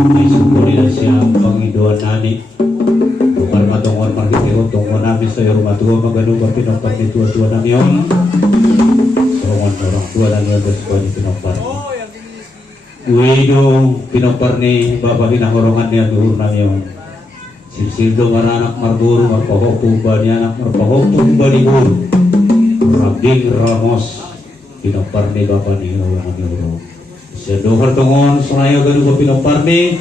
May sumuli na siya Pangiduan nani. Tukar matungon markitiro tungon namin sa iyo matuwa magano ba pinapar ni tua-tua na niyon. Sorongan orang tua na niyon sa ni pinapar. Uwido pinapar ni Bapak hinahorongan niya duhur na niyon. Silsildo maranak marburu marpahopo ba niya anak marpahopo ba ni Guru. Rabing Ramos pinapar ni Bapak ni hinahorongan niyo. Sa dohar tungon sunaya gano ba pinapar ni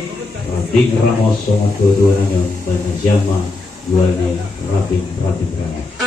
Rabing Ramos sungat dua-dua na niyon. Banyak jama dua ni Rabing Ramos.